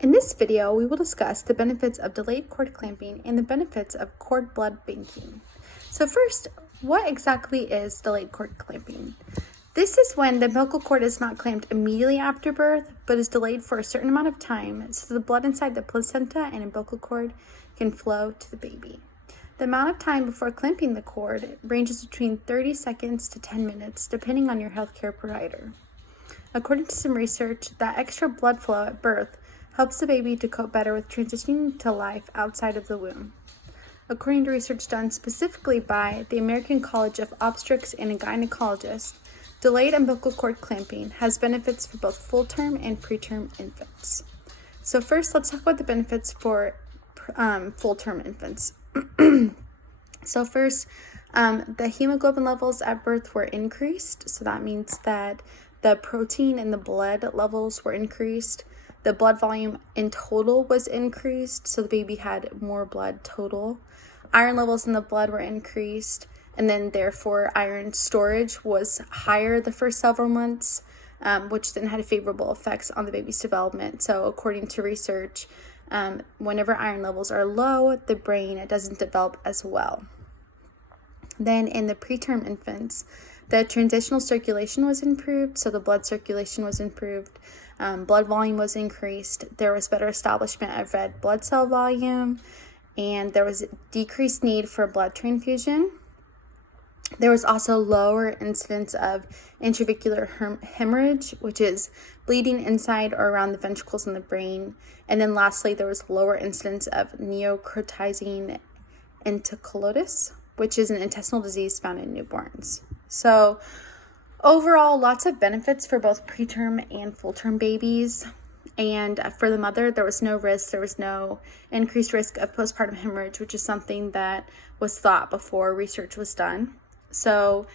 In this video, we will discuss the benefits of delayed cord clamping and the benefits of cord blood banking. So first, what exactly is delayed cord clamping? This is when the umbilical cord is not clamped immediately after birth, but is delayed for a certain amount of time so the blood inside the placenta and umbilical cord can flow to the baby. The amount of time before clamping the cord ranges between 30 seconds to 10 minutes, depending on your healthcare provider. According to some research, that extra blood flow at birth helps the baby to cope better with transitioning to life outside of the womb. According to research done specifically by the American College of Obstetrics and Gynecologists, delayed umbilical cord clamping has benefits for both full-term and preterm infants. So first, let's talk about the benefits for full-term infants. So first, the hemoglobin levels at birth were increased. So that means that the protein in the blood levels were increased. The blood volume in total was increased, so the baby had more blood total. Iron levels in the blood were increased, and then therefore iron storage was higher the first several months, which then had favorable effects on the baby's development. So according to research, whenever iron levels are low, the brain doesn't develop as well. Then in the preterm infants, the transitional circulation was improved, so the blood circulation was improved. Blood volume was increased. There was better establishment of red blood cell volume, and there was decreased need for blood transfusion. There was also lower incidence of intraventricular hemorrhage, which is bleeding inside or around the ventricles in the brain. And then lastly, there was lower incidence of neocortizing enterocolitis, which is an intestinal disease found in newborns. So overall, lots of benefits for both preterm and full-term babies. And for the mother, there was no risk. There was no increased risk of postpartum hemorrhage, which is something that was thought before research was done. So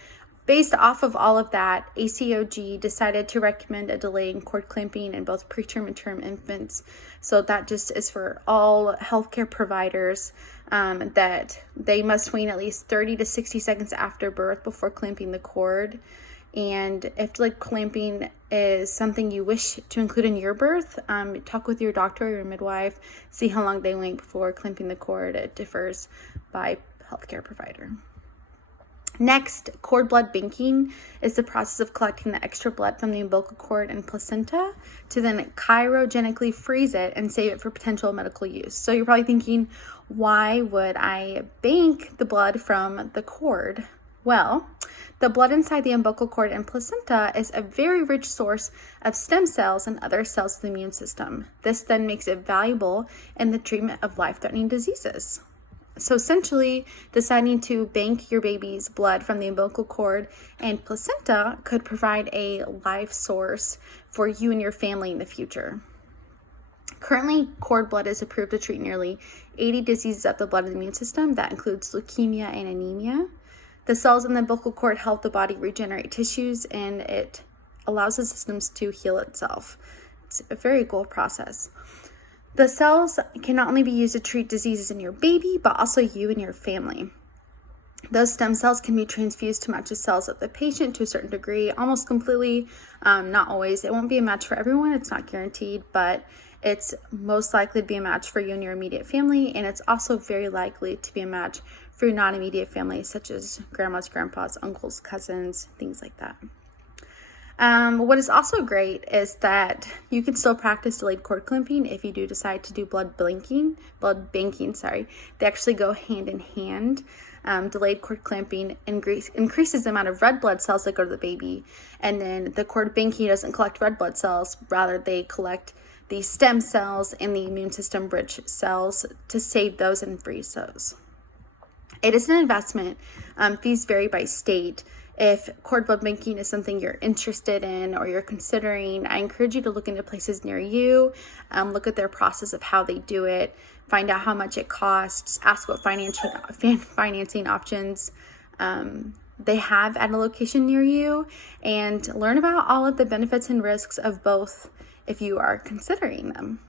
based off of all of that, ACOG decided to recommend a delay in cord clamping in both preterm and term infants. So that just is for all healthcare providers, that they must wean at least 30 to 60 seconds after birth before clamping the cord. And if delayed clamping is something you wish to include in your birth, talk with your doctor or your midwife, see how long they wait before clamping the cord. It differs by healthcare provider. Next, cord blood banking is the process of collecting the extra blood from the umbilical cord and placenta to then cryogenically freeze it and save it for potential medical use. So you're probably thinking, why would I bank the blood from the cord? Well, the blood inside the umbilical cord and placenta is a very rich source of stem cells and other cells of the immune system. This then makes it valuable in the treatment of life-threatening diseases. So essentially, deciding to bank your baby's blood from the umbilical cord and placenta could provide a life source for you and your family in the future. Currently, cord blood is approved to treat nearly 80 diseases of the blood and immune system. That includes leukemia and anemia. The cells in the umbilical cord help the body regenerate tissues, and it allows the systems to heal itself. It's a very cool process. The cells can not only be used to treat diseases in your baby, but also you and your family. Those stem cells can be transfused to match the cells of the patient to a certain degree, almost completely, not always. It won't be a match for everyone, it's not guaranteed, but it's most likely to be a match for you and your immediate family, and it's also very likely to be a match for your non-immediate family, such as grandmas, grandpas, uncles, cousins, things like that. What is also great is that you can still practice delayed cord clamping if you do decide to do blood banking. They actually go hand in hand. Delayed cord clamping increases the amount of red blood cells that go to the baby, and then the cord banking doesn't collect red blood cells, rather they collect the stem cells and the immune system rich cells to save those and freeze those. It is an investment. Fees vary by state. If cord blood banking is something you're interested in or you're considering, I encourage you to look into places near you, look at their process of how they do it, find out how much it costs, ask what financing options they have at a location near you, and learn about all of the benefits and risks of both if you are considering them.